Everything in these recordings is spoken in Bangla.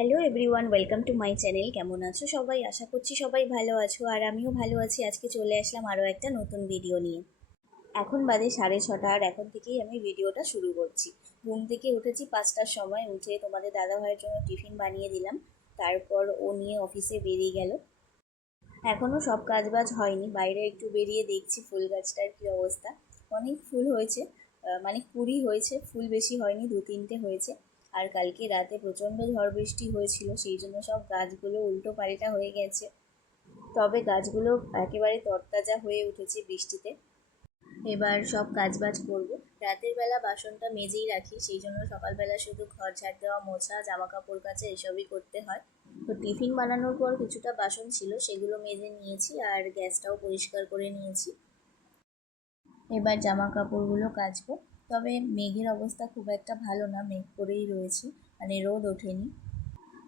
Hello everyone welcome to my channel কেমন আছো সবাই? আশা করছি সবাই ভালো আছো আর আমিও ভালো আছি। আজকে চলে আসলাম আরও একটা নতুন ভিডিও নিয়ে। এখন বাজে সাড়ে ছটা আর এখন থেকেই আমি ভিডিওটা শুরু করছি। ঘুম থেকে উঠেছি পাঁচটার সময়, উঠে তোমাদের দাদা ভাইয়ের জন্য টিফিন বানিয়ে দিলাম। তারপর ও নিয়ে অফিসে বেরিয়ে গেল। এখনও সব কাজবাজ হয়নি, বাইরে একটু বেরিয়ে দেখছি ফুল গাছটার কী অবস্থা। অনেক ফুল হয়েছে মানে কুড়ি হয়েছে, ফুল বেশি হয়নি দু তিনটে হয়েছে। আর কালকে রাতে প্রচণ্ড ঝড় বৃষ্টি হয়েছিল, সেই জন্য সব গাছগুলো উল্টো পাল্টা হয়ে গেছে। তবে গাছগুলো একেবারে তরতাজা হয়ে উঠেছে বৃষ্টিতে। এবার সব কাজবাজ করব। রাতের বেলা বাসনটা মেজেই রাখি, সেই জন্য সকালবেলা শুধু ঘর ঝাড় দেওয়া, মোছা জামা কাপড় কাচা এসবই করতে হয়। তো টিফিন বানানোর পর কিছুটা বাসন ছিল, সেগুলো মেজে নিয়েছি আর গ্যাসটাও পরিষ্কার করে নিয়েছি। এবার জামা কাপড়গুলো কাচবো। তবে মেঘের অবস্থা খুব একটা ভালো না, মেঘ করেই রয়েছে। মানে রোদ ওঠেনি।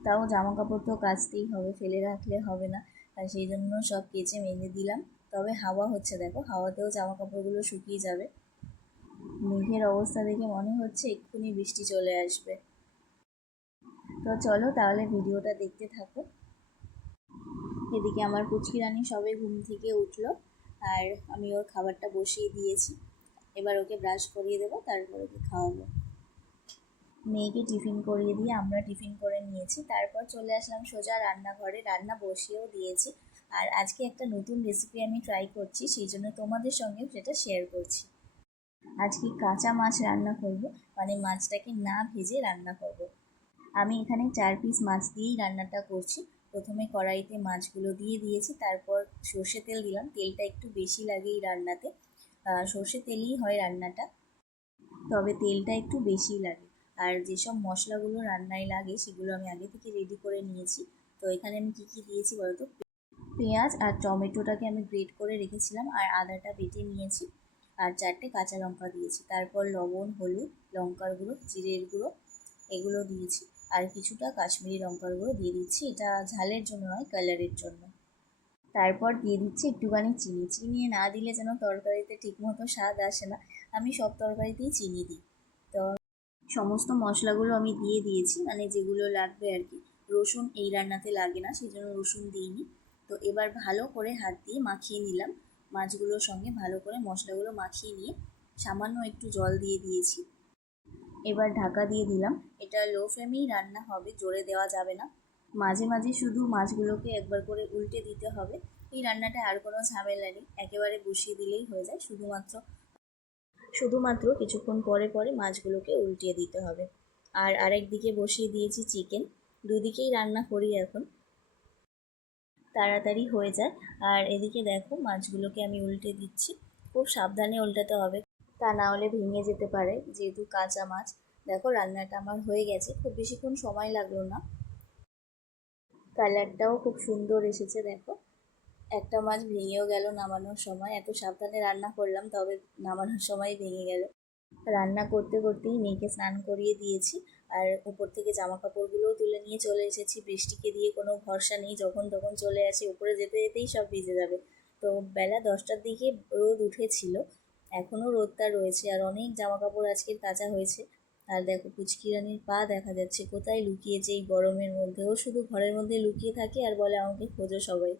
তাও জামা কাপড় তো কাচতেই হবে, ফেলে রাখলে হবে না। আর সেই জন্য সব কেচে মেলে দিলাম। তবে হাওয়া হচ্ছে, দেখো, হাওয়াতেও জামা কাপড়গুলো শুকিয়ে যাবে। মেঘের অবস্থা দেখে মনে হচ্ছে এক্ষুনি বৃষ্টি চলে আসবে। তো চলো তাহলে ভিডিওটা দেখতে থাকো। এদিকে আমার পুচকি রানী সবে ঘুম থেকে উঠল, আর আমি ওর খাবারটা বসিয়ে দিয়েছি। এবার ওকে ব্রাশ করিয়ে দেবো, তারপর ওকে খাওয়াবো। মেয়েকে টিফিন করিয়ে দিয়ে আমরা টিফিন করে নিয়েছি। তারপর চলে আসলাম সোজা রান্নাঘরে। রান্না বসিয়েও দিয়েছি। আর আজকে একটা নতুন রেসিপি আমি ট্রাই করছি, সেই জন্য তোমাদের সঙ্গেও সেটা শেয়ার করছি। আজকে কাঁচা মাছ রান্না করব মানে মাছটাকে না ভেজে রান্না করব। আমি এখানে চার পিস মাছ দিয়েই রান্নাটা করছি। প্রথমে কড়াইতে মাছগুলো দিয়ে দিয়েছি, তারপর সর্ষে তেল দিলাম। তেলটা একটু বেশি লাগে এই রান্নাতে। সর্ষে তেলেই হয় রান্নাটা। তবে তেলটা একটু বেশি লাগে। আর যেসব মশলাগুলো রান্নায় লাগে, সেগুলো আমি আগে থেকে রেডি করে নিয়েছি। তো এখানে আমি কী কী দিয়েছি বলতো? পেঁয়াজ আর টমেটোটাকে আমি গ্রেট করে রেখেছিলাম আর আদাটা বেটে নিয়েছি। আর চারটে কাঁচা লঙ্কা দিয়েছি। তারপর লবণ, হলুদ, লঙ্কার গুঁড়ো, জিরের গুঁড়ো এগুলো দিয়েছি। আর কিছুটা কাশ্মীরি লঙ্কার গুঁড়ো দিয়ে দিচ্ছি। এটা ঝালের জন্য নয় কালারের জন্য। তারপর দিয়ে দিচ্ছি একটুখানি চিনি। চিনি না দিলে যেন তরকারিতে ঠিকমতো স্বাদ আসে না। আমি সব তরকারিতেই চিনি দিই। তো সমস্ত মশলাগুলো আমি দিয়ে দিয়েছি মানে যেগুলো লাগবে আর কি। রসুন এই রান্নাতে লাগে না সেই জন্য রসুন দিইনি। তো এবার ভালো করে হাত দিয়ে মাখিয়ে নিলাম। মাছগুলোর সঙ্গে ভালো করে মশলাগুলো মাখিয়ে নিয়ে সামান্য একটু জল দিয়ে দিয়েছি। এবার ঢাকা দিয়ে দিলাম। এটা লো ফ্লেমেই রান্না হবে, জোরে দেওয়া যাবে না। মাঝে মাঝে শুধু মাছগুলোকে একবার করে উল্টে দিতে হবে। এই রান্নাটা আর কোনো ঝামেলা নেই। একেবারে বসিয়ে দিলেই হয়ে যায়। শুধুমাত্র শুধুমাত্র কিছুক্ষণ পরে পরে মাছগুলোকে উল্টিয়ে দিতে হবে। আর আরেক দিকে বসিয়ে দিয়েছি চিকেন। দুদিকেই রান্না করি এখন। তাড়াতাড়ি হয়ে যায়। আর এদিকে দেখো, মাছগুলোকে আমি উল্টে দিচ্ছি। খুব সাবধানে উল্টাতে হবে। তা না হলে ভেঙে যেতে পারে, যেহেতু কাঁচা মাছ। দেখো, রান্নাটা আমার হয়ে গেছে। খুব বেশিক্ষণ সময় লাগল না। কালারটাও খুব সুন্দর এসেছে, দেখো। একটা মাছ ভেঙেও গেল নামানোর সময়। এত সাবধানে রান্না করলাম, তবে নামানোর সময় ভেঙে গেল। রান্না করতে করতেই মেয়েকে স্নান করিয়ে দিয়েছি, আর উপর থেকে জামা কাপড়গুলোও তুলে নিয়ে চলে এসেছি। বৃষ্টিকে দিয়ে কোনো ভরসা নেই, যখন তখন চলে আসি উপরে যেতে যেতেই সব ভিজে যাবে। তো বেলা দশটার দিকে রোদ উঠেছিল এখনও রোদটা রয়েছে, আর অনেক জামা কাপড় আজকে কাঁচা হয়েছে। আর দেখো পুচকিরানির পা দেখা যাচ্ছে। কোথায় লুকিয়েছে এই গরমের মধ্যে? ও শুধু ঘরের মধ্যে লুকিয়ে থাকে আর বলে, আমাকে খোঁজো সবাই।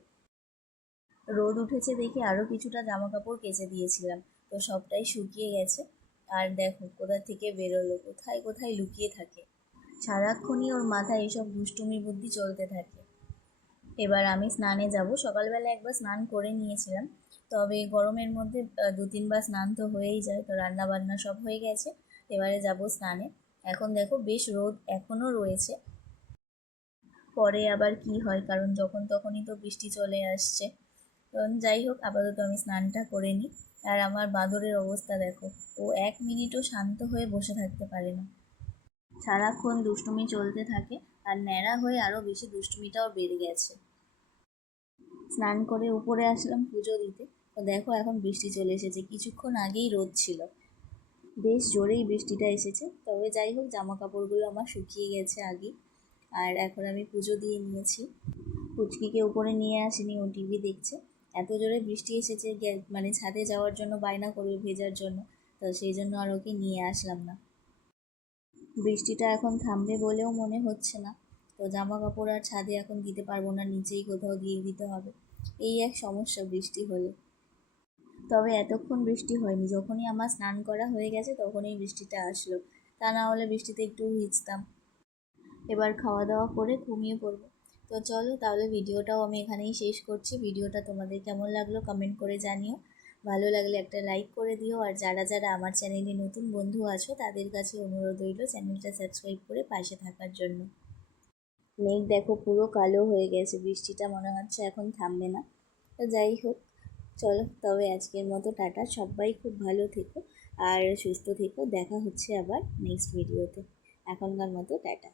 রোদ উঠেছে দেখে আরও কিছুটা জামা কাপড় কেচে দিয়েছিলাম। তো সবটাই শুকিয়ে গেছে। আর দেখো, কোথা থেকে বেরোলো? কোথায় কোথায় লুকিয়ে থাকে? সারাক্ষণই ওর মাথায় এইসব দুষ্টুমি বুদ্ধি চলতে থাকে। এবার আমি স্নানে যাব। সকালবেলা একবার স্নান করে নিয়েছিলাম। তবে গরমের মধ্যে দু তিনবার স্নান তো হয়েই যায়। তো রান্না বান্না সব হয়ে গেছে। এবারে যাব স্নানে। এখন দেখো বেশ রোদ এখনও রয়েছে। পরে আবার কি হয়, কারণ যখন তখনই তো বৃষ্টি চলে আসছে। তো যাই হোক, আপাতত আমি স্নানটা করে নিই। আর আমার বাঁদরের অবস্থা দেখো, ও এক মিনিটও শান্ত হয়ে বসে থাকতে পারে না। সারাক্ষণ দুষ্টুমি চলতে থাকে আর ন্যাড়া হয়ে আরও বেশি দুষ্টুমিটাও বেড়ে গেছে। স্নান করে উপরে আসলাম পুজো দিতে। তো দেখো এখন বৃষ্টি চলে এসেছে, কিছুক্ষণ আগেই রোদ ছিল। বেশ জোরেই বৃষ্টিটা এসেছে। তবে যাই হোক জামা কাপড়গুলো আমার শুকিয়ে গেছে আগে। আর এখন আমি পুজো দিয়ে নিয়েছি। পুচকিকে উপরে নিয়ে আসিনি, ও টিভি দেখছে। এত জোরে বৃষ্টি এসেছে মানে ছাদে যাওয়ার জন্য, বায়না করবে ভেজার জন্য। তো সেই জন্য আর ওকে নিয়ে আসলাম না। বৃষ্টিটা এখন থামবে বলেও মনে হচ্ছে না। তো জামা কাপড় আর ছাদে এখন দিতে পারব না, নিচেই কোথাও দিয়ে দিতে হবে। এই এক সমস্যা বৃষ্টি হলে। তবে এতক্ষণ বৃষ্টি হয়নি। যখনই আমার স্নান করা হয়ে গেছে তখনই বৃষ্টিটা আসলো। তা না হলে বৃষ্টিতে একটু ভিজতাম। এবার খাওয়া দাওয়া করে ঘুমিয়ে পড়ব। তো চলো তাহলে ভিডিওটাও আমি এখানেই শেষ করছি। ভিডিওটা তোমাদের কেমন লাগল কমেন্ট করে জানিও। ভালো লাগলে একটা লাইক করে দিও। আর যারা যারা আমার চ্যানেলে নতুন বন্ধু আছো, তাদের কাছে অনুরোধ রইল চ্যানেলটা সাবস্ক্রাইব করে পাশে থাকার জন্য। মেঘ দেখো পুরো কালো হয়ে গেছে। বৃষ্টিটা মনে হচ্ছে এখন থামবে না। তো যাই হোক। চলো, তবে আজকের মতো টাটা। সবাই খুব ভালো থেকো আর সুস্থ থেকো। দেখা হচ্ছে আবার নেক্সট ভিডিওতে এখনকার মতো টাটা।